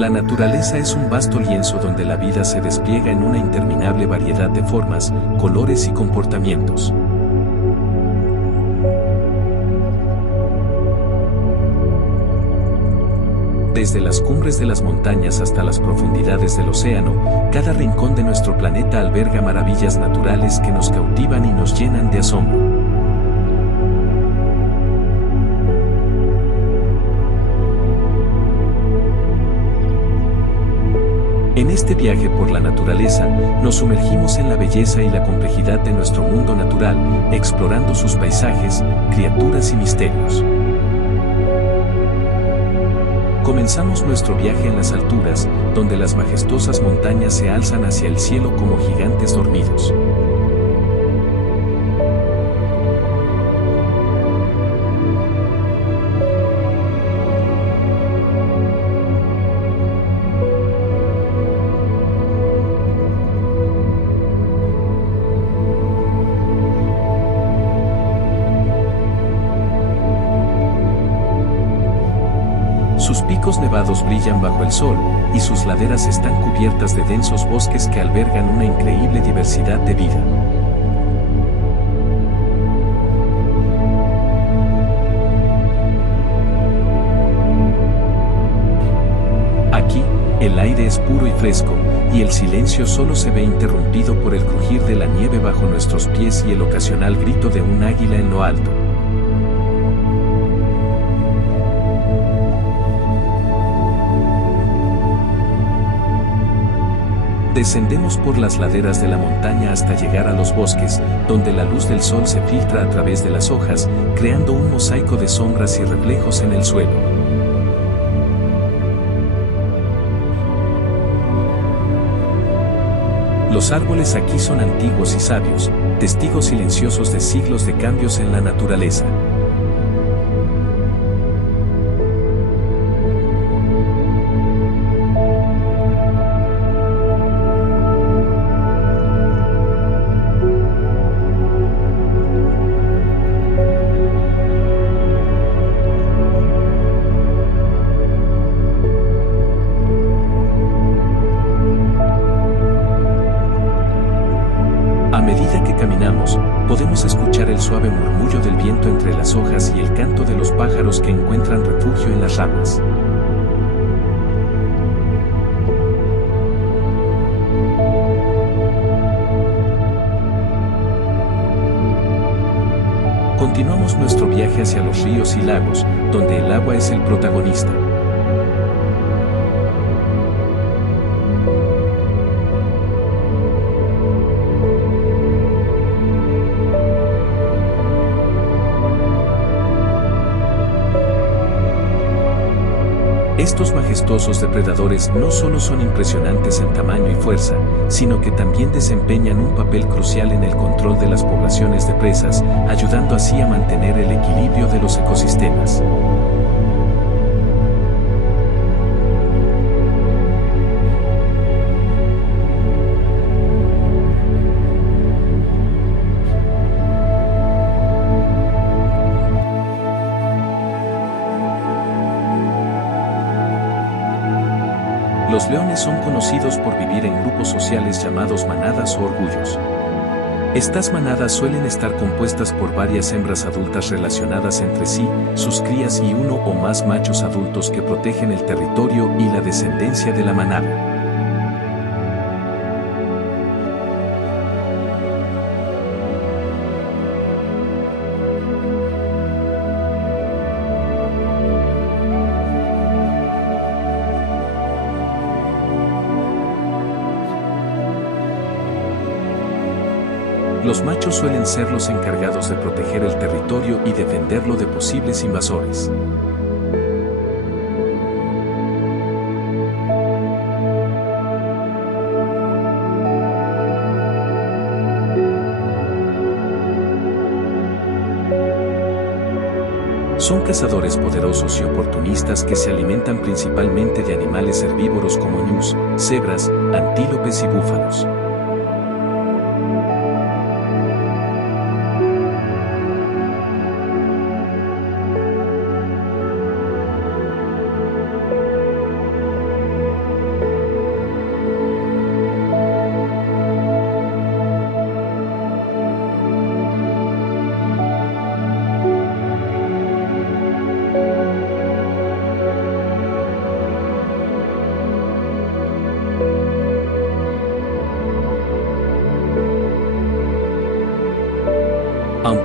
La naturaleza es un vasto lienzo donde la vida se despliega en una interminable variedad de formas, colores y comportamientos. Desde las cumbres de las montañas hasta las profundidades del océano, cada rincón de nuestro planeta alberga maravillas naturales que nos cautivan y nos llenan de asombro. En este viaje por la naturaleza, nos sumergimos en la belleza y la complejidad de nuestro mundo natural, explorando sus paisajes, criaturas y misterios. Comenzamos nuestro viaje en las alturas, donde las majestuosas montañas se alzan hacia el cielo como gigantes dormidos. Sus picos nevados brillan bajo el sol, y sus laderas están cubiertas de densos bosques que albergan una increíble diversidad de vida. Aquí, el aire es puro y fresco, y el silencio solo se ve interrumpido por el crujir de la nieve bajo nuestros pies y el ocasional grito de un águila en lo alto. Descendemos por las laderas de la montaña hasta llegar a los bosques, donde la luz del sol se filtra a través de las hojas, creando un mosaico de sombras y reflejos en el suelo. Los árboles aquí son antiguos y sabios, testigos silenciosos de siglos de cambios en la naturaleza. A medida que caminamos, podemos escuchar el suave murmullo del viento entre las hojas y el canto de los pájaros que encuentran refugio en las ramas. Continuamos nuestro viaje hacia los ríos y lagos, donde el agua es el protagonista. Estos majestuosos depredadores no solo son impresionantes en tamaño y fuerza, sino que también desempeñan un papel crucial en el control de las poblaciones de presas, ayudando así a mantener el equilibrio de los ecosistemas. Los leones son conocidos por vivir en grupos sociales llamados manadas o orgullos. Estas manadas suelen estar compuestas por varias hembras adultas relacionadas entre sí, sus crías y uno o más machos adultos que protegen el territorio y la descendencia de la manada. Los machos suelen ser los encargados de proteger el territorio y defenderlo de posibles invasores. Son cazadores poderosos y oportunistas que se alimentan principalmente de animales herbívoros como ñus, cebras, antílopes y búfalos.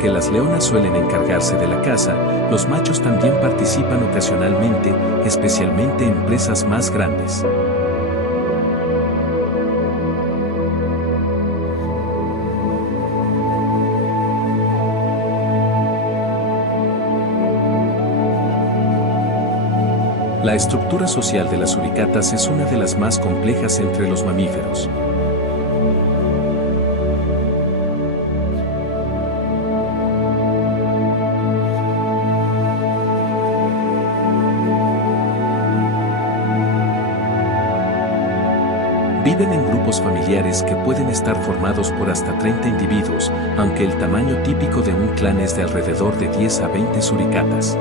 Aunque las leonas suelen encargarse de la caza, los machos también participan ocasionalmente, especialmente en presas más grandes. La estructura social de las suricatas es una de las más complejas entre los mamíferos. Viven en grupos familiares que pueden estar formados por hasta 30 individuos, aunque el tamaño típico de un clan es de alrededor de 10 a 20 suricatas.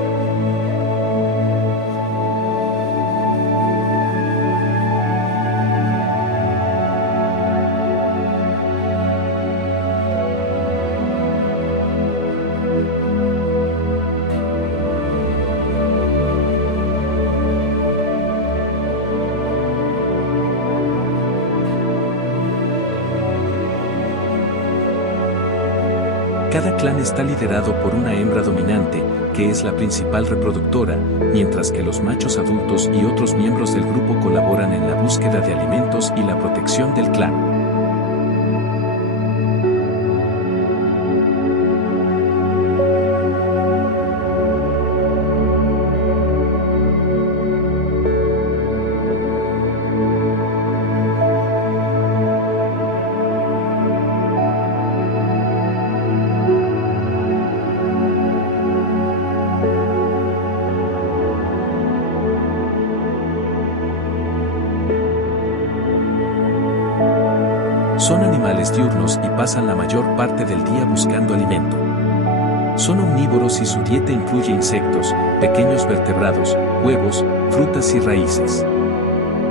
Cada clan está liderado por una hembra dominante, que es la principal reproductora, mientras que los machos adultos y otros miembros del grupo colaboran en la búsqueda de alimentos y la protección del clan. Son animales diurnos y pasan la mayor parte del día buscando alimento. Son omnívoros y su dieta incluye insectos, pequeños vertebrados, huevos, frutas y raíces.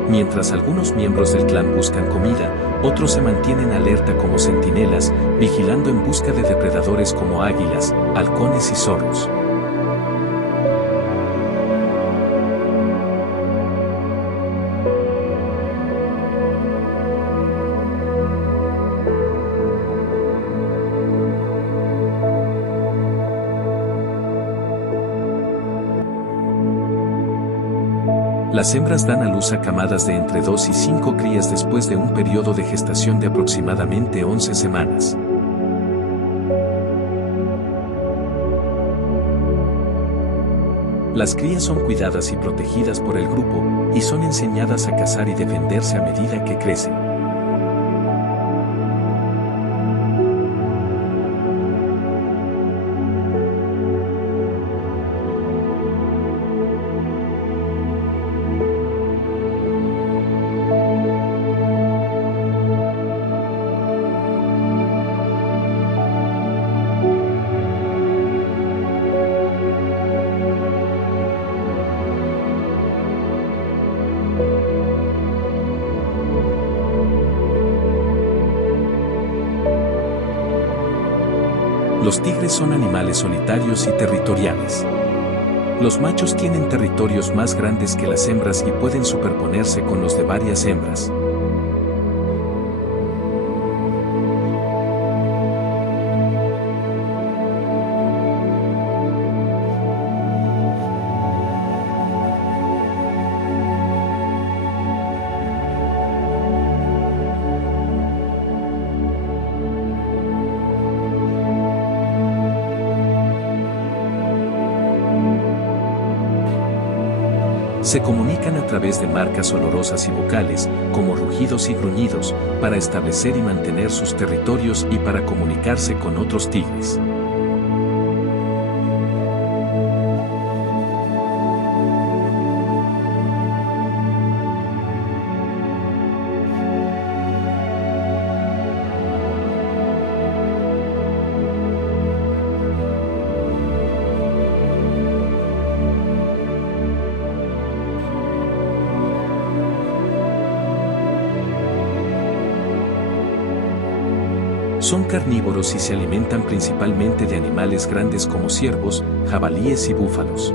Mientras algunos miembros del clan buscan comida, otros se mantienen alerta como centinelas, vigilando en busca de depredadores como águilas, halcones y zorros. Las hembras dan a luz a camadas de entre 2 y 5 crías después de un periodo de gestación de aproximadamente 11 semanas. Las crías son cuidadas y protegidas por el grupo, y son enseñadas a cazar y defenderse a medida que crecen. Los tigres son animales solitarios y territoriales. Los machos tienen territorios más grandes que las hembras y pueden superponerse con los de varias hembras. Se comunican a través de marcas olorosas y vocales, como rugidos y gruñidos, para establecer y mantener sus territorios y para comunicarse con otros tigres. Son carnívoros y se alimentan principalmente de animales grandes como ciervos, jabalíes y búfalos.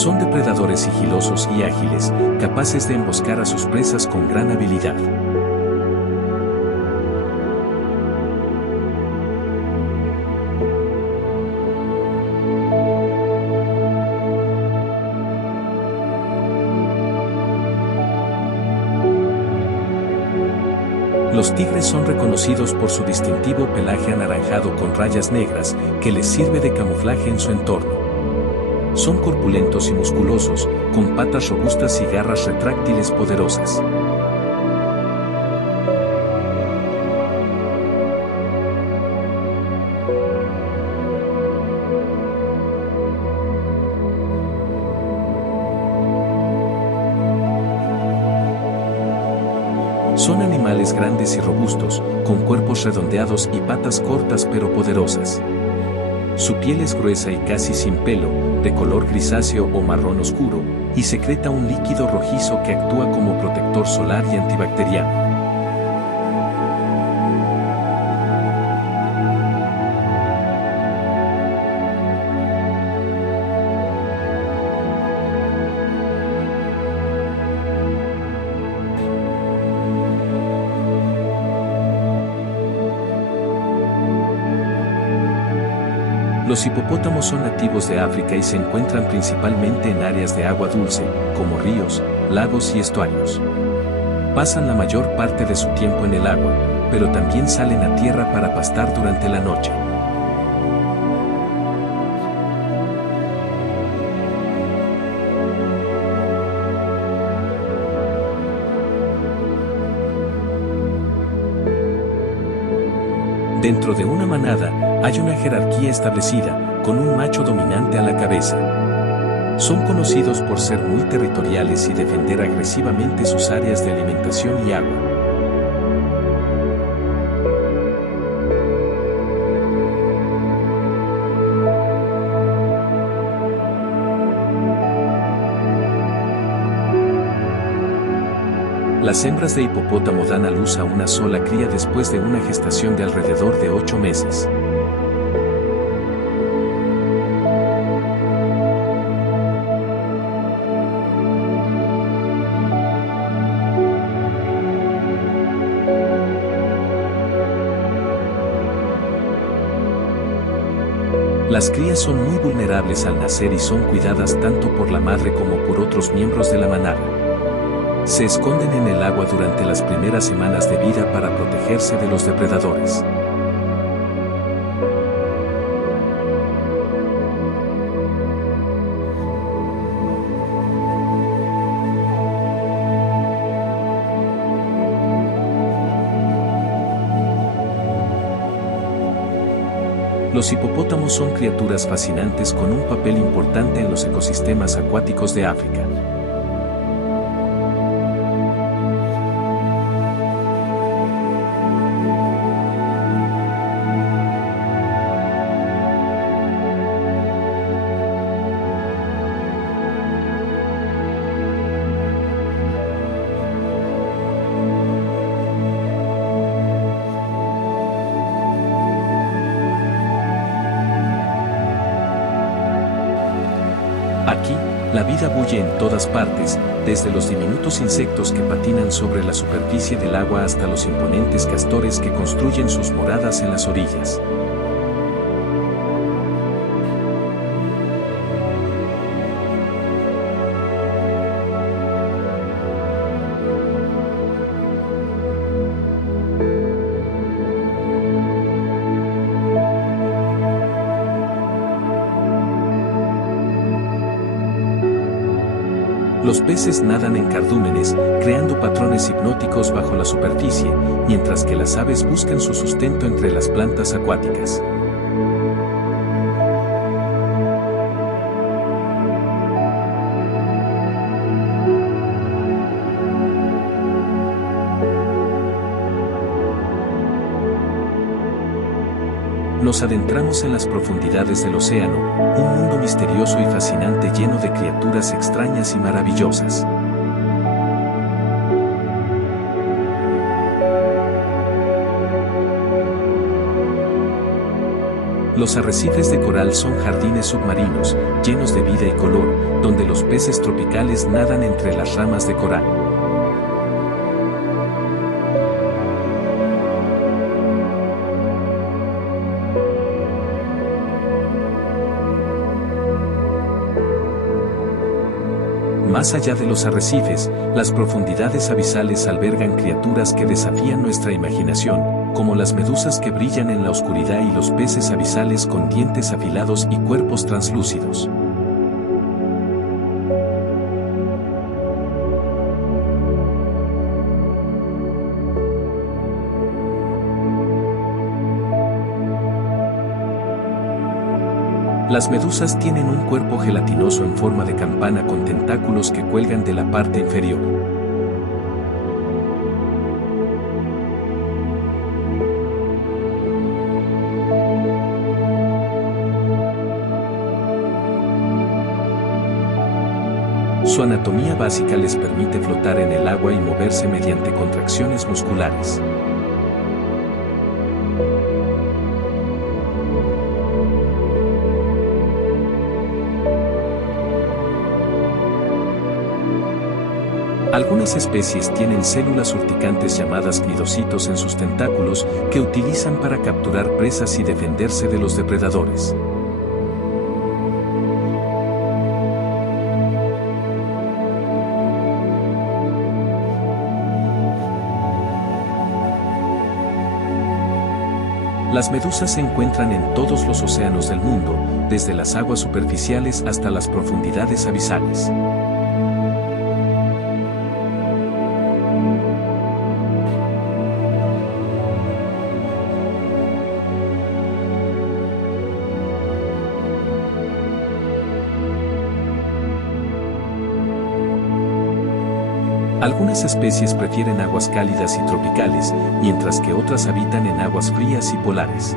Son depredadores sigilosos y ágiles, capaces de emboscar a sus presas con gran habilidad. Los tigres son reconocidos por su distintivo pelaje anaranjado con rayas negras, que les sirve de camuflaje en su entorno. Son corpulentos y musculosos, con patas robustas y garras retráctiles poderosas. Son animales grandes y robustos, con cuerpos redondeados y patas cortas pero poderosas. Su piel es gruesa y casi sin pelo, de color grisáceo o marrón oscuro, y secreta un líquido rojizo que actúa como protector solar y antibacteriano. Los hipopótamos son nativos de África y se encuentran principalmente en áreas de agua dulce, como ríos, lagos y estuarios. Pasan la mayor parte de su tiempo en el agua, pero también salen a tierra para pastar durante la noche. Dentro de una manada, hay una jerarquía establecida, con un macho dominante a la cabeza. Son conocidos por ser muy territoriales y defender agresivamente sus áreas de alimentación y agua. Las hembras de hipopótamo dan a luz a una sola cría después de una gestación de alrededor de 8 meses. Las crías son muy vulnerables al nacer y son cuidadas tanto por la madre como por otros miembros de la manada. Se esconden en el agua durante las primeras semanas de vida para protegerse de los depredadores. Los hipopótamos son criaturas fascinantes con un papel importante en los ecosistemas acuáticos de África. Aquí, la vida bulle en todas partes, desde los diminutos insectos que patinan sobre la superficie del agua hasta los imponentes castores que construyen sus moradas en las orillas. Los peces nadan en cardúmenes, creando patrones hipnóticos bajo la superficie, mientras que las aves buscan su sustento entre las plantas acuáticas. Nos adentramos en las profundidades del océano, un mundo misterioso y fascinante lleno de criaturas extrañas y maravillosas. Los arrecifes de coral son jardines submarinos, llenos de vida y color, donde los peces tropicales nadan entre las ramas de coral. Más allá de los arrecifes, las profundidades abisales albergan criaturas que desafían nuestra imaginación, como las medusas que brillan en la oscuridad y los peces abisales con dientes afilados y cuerpos translúcidos. Las medusas tienen un cuerpo gelatinoso en forma de campana con tentáculos que cuelgan de la parte inferior. Su anatomía básica les permite flotar en el agua y moverse mediante contracciones musculares. Algunas especies tienen células urticantes llamadas cnidocitos en sus tentáculos que utilizan para capturar presas y defenderse de los depredadores. Las medusas se encuentran en todos los océanos del mundo, desde las aguas superficiales hasta las profundidades abisales. Algunas especies prefieren aguas cálidas y tropicales, mientras que otras habitan en aguas frías y polares.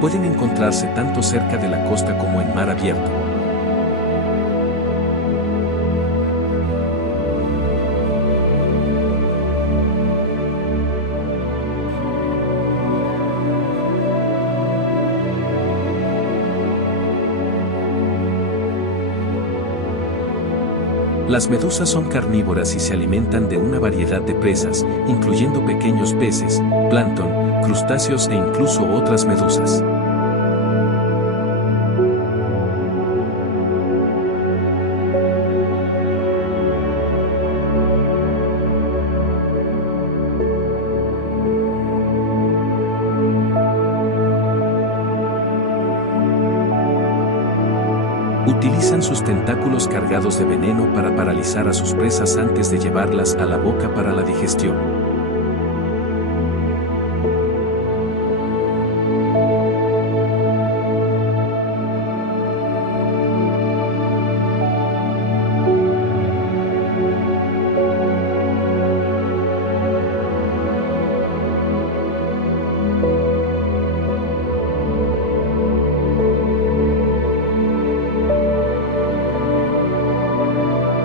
Pueden encontrarse tanto cerca de la costa como en mar abierto. Las medusas son carnívoras y se alimentan de una variedad de presas, incluyendo pequeños peces, plancton, crustáceos e incluso otras medusas. Utilizan sus tentáculos cargados de veneno para paralizar a sus presas antes de llevarlas a la boca para la digestión.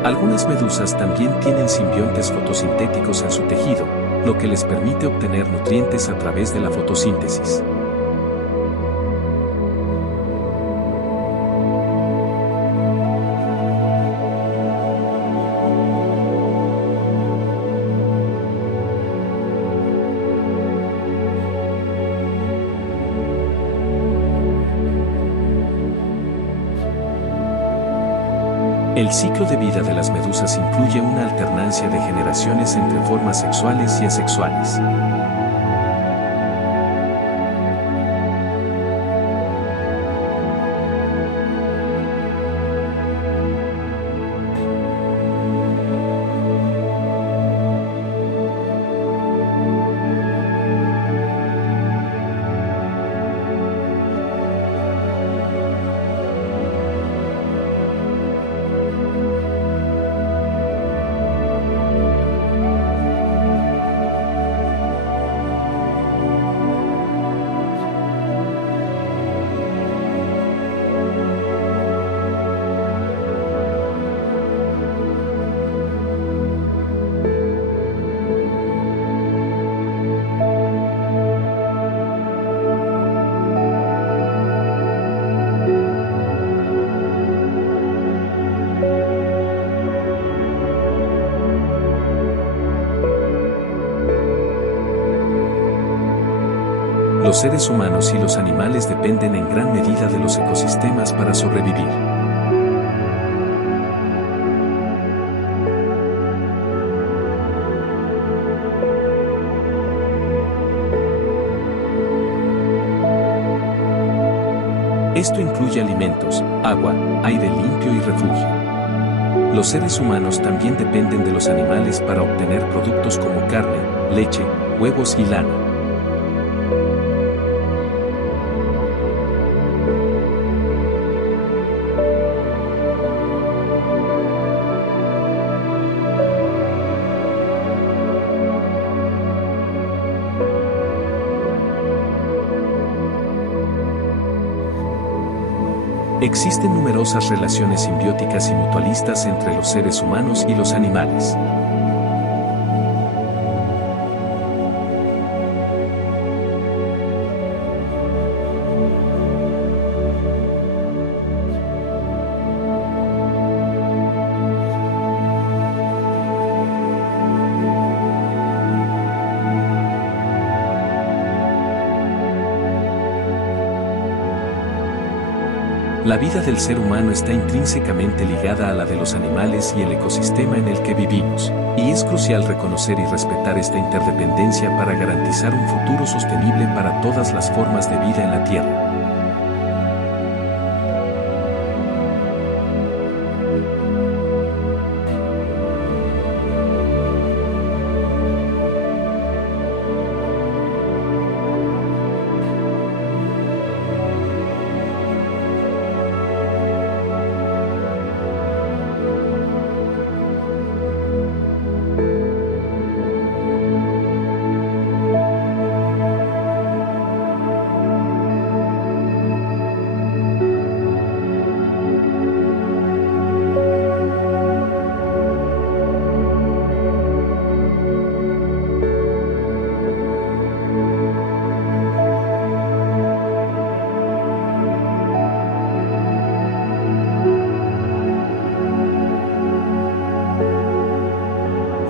Algunas medusas también tienen simbiontes fotosintéticos en su tejido, lo que les permite obtener nutrientes a través de la fotosíntesis. El ciclo de vida de las medusas incluye una alternancia de generaciones entre formas sexuales y asexuales. Los seres humanos y los animales dependen en gran medida de los ecosistemas para sobrevivir. Esto incluye alimentos, agua, aire limpio y refugio. Los seres humanos también dependen de los animales para obtener productos como carne, leche, huevos y lana. Existen numerosas relaciones simbióticas y mutualistas entre los seres humanos y los animales. La vida del ser humano está intrínsecamente ligada a la de los animales y el ecosistema en el que vivimos, y es crucial reconocer y respetar esta interdependencia para garantizar un futuro sostenible para todas las formas de vida en la Tierra.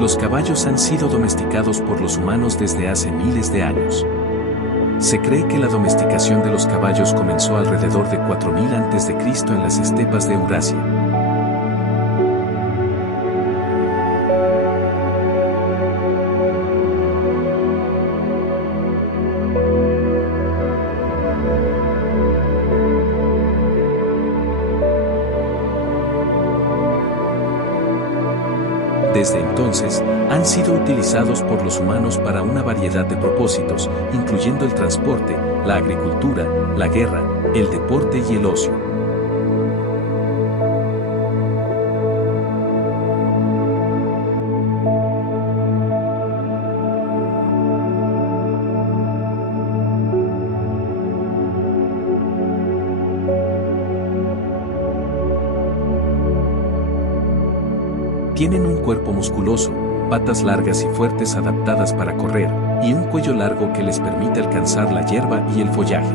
Los caballos han sido domesticados por los humanos desde hace miles de años. Se cree que la domesticación de los caballos comenzó alrededor de 4000 a.C. en las estepas de Eurasia. Desde entonces, han sido utilizados por los humanos para una variedad de propósitos, incluyendo el transporte, la agricultura, la guerra, el deporte y el ocio. Tienen un cuerpo musculoso, patas largas y fuertes adaptadas para correr, y un cuello largo que les permite alcanzar la hierba y el follaje.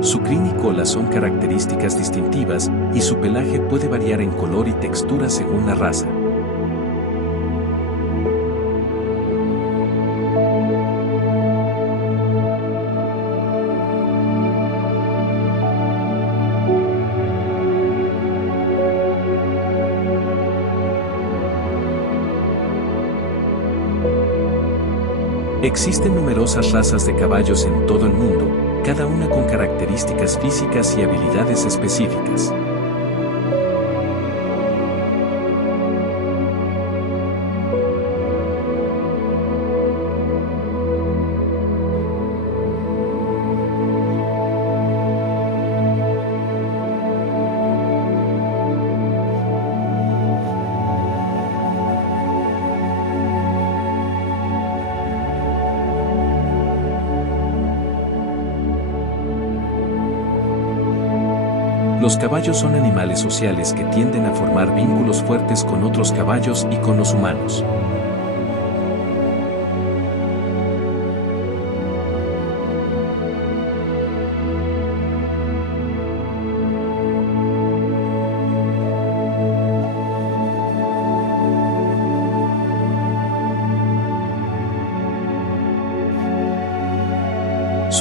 Su crin y cola son características distintivas, y su pelaje puede variar en color y textura según la raza. Existen numerosas razas de caballos en todo el mundo, cada una con características físicas y habilidades específicas. Los caballos son animales sociales que tienden a formar vínculos fuertes con otros caballos y con los humanos.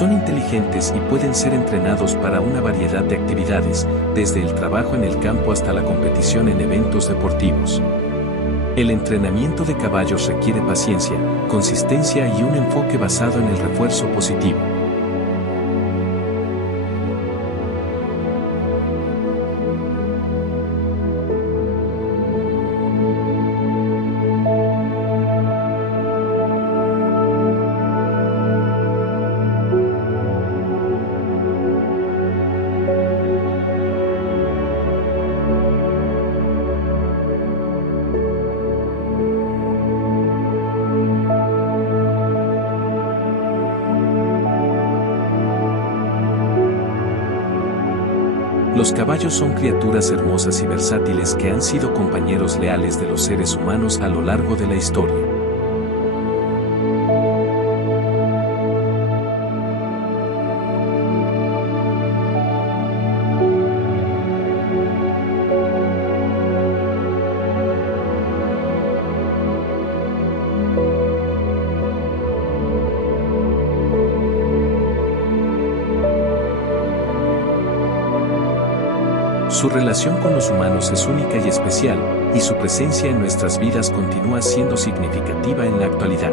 Son inteligentes y pueden ser entrenados para una variedad de actividades, desde el trabajo en el campo hasta la competición en eventos deportivos. El entrenamiento de caballos requiere paciencia, consistencia y un enfoque basado en el refuerzo positivo. Los caballos son criaturas hermosas y versátiles que han sido compañeros leales de los seres humanos a lo largo de la historia. Su relación con los humanos es única y especial, y su presencia en nuestras vidas continúa siendo significativa en la actualidad.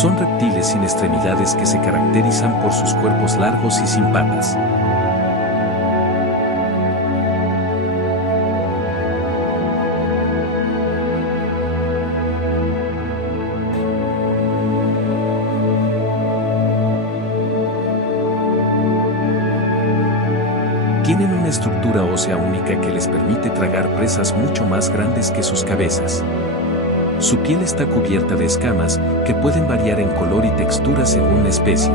Son reptiles sin extremidades que se caracterizan por sus cuerpos largos y sin patas. Tienen una estructura ósea única que les permite tragar presas mucho más grandes que sus cabezas. Su piel está cubierta de escamas, que pueden variar en color y textura según la especie.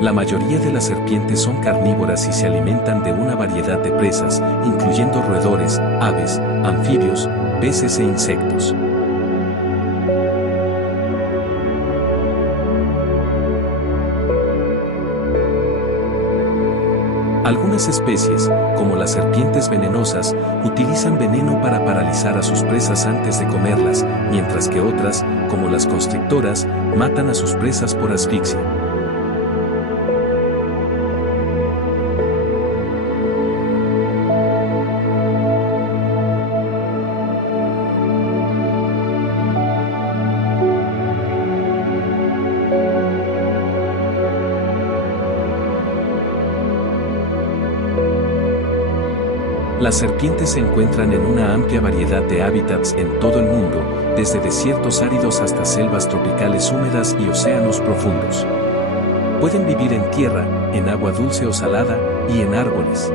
La mayoría de las serpientes son carnívoras y se alimentan de una variedad de presas, incluyendo roedores, aves, anfibios, peces e insectos. Algunas especies, como las serpientes venenosas, utilizan veneno para paralizar a sus presas antes de comerlas, mientras que otras, como las constrictoras, matan a sus presas por asfixia. Las serpientes se encuentran en una amplia variedad de hábitats en todo el mundo, desde desiertos áridos hasta selvas tropicales húmedas y océanos profundos. Pueden vivir en tierra, en agua dulce o salada, y en árboles.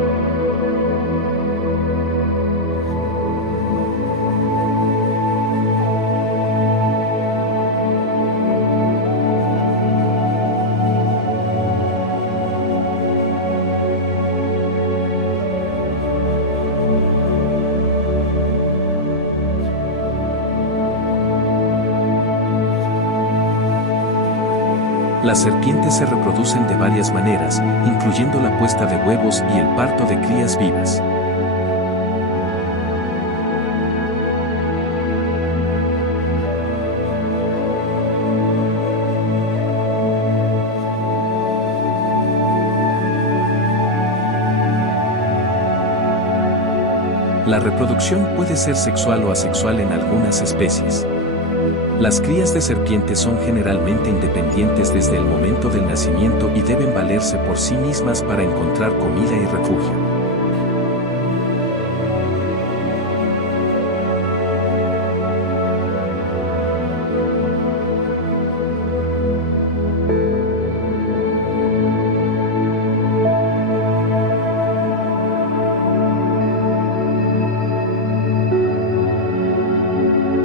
Las serpientes se reproducen de varias maneras, incluyendo la puesta de huevos y el parto de crías vivas. La reproducción puede ser sexual o asexual en algunas especies. Las crías de serpientes son generalmente independientes desde el momento del nacimiento y deben valerse por sí mismas para encontrar comida y refugio.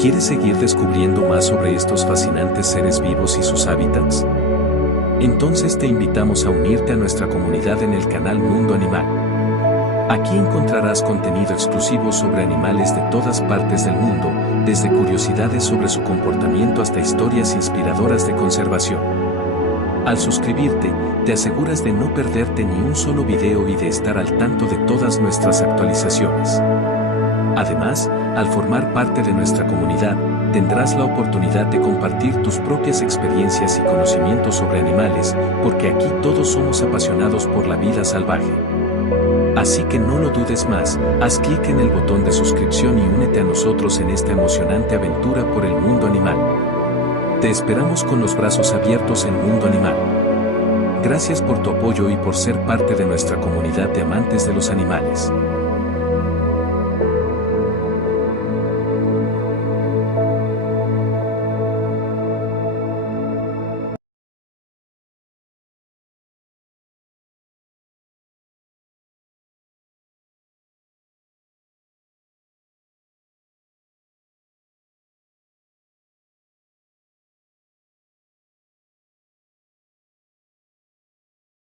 ¿Quieres seguir descubriendo más sobre estos fascinantes seres vivos y sus hábitats? Entonces te invitamos a unirte a nuestra comunidad en el canal Mundo Animal. Aquí encontrarás contenido exclusivo sobre animales de todas partes del mundo, desde curiosidades sobre su comportamiento hasta historias inspiradoras de conservación. Al suscribirte, te aseguras de no perderte ni un solo video y de estar al tanto de todas nuestras actualizaciones. Además, al formar parte de nuestra comunidad, tendrás la oportunidad de compartir tus propias experiencias y conocimientos sobre animales, porque aquí todos somos apasionados por la vida salvaje. Así que no lo dudes más, haz clic en el botón de suscripción y únete a nosotros en esta emocionante aventura por el mundo animal. Te esperamos con los brazos abiertos en Mundo Animal. Gracias por tu apoyo y por ser parte de nuestra comunidad de amantes de los animales.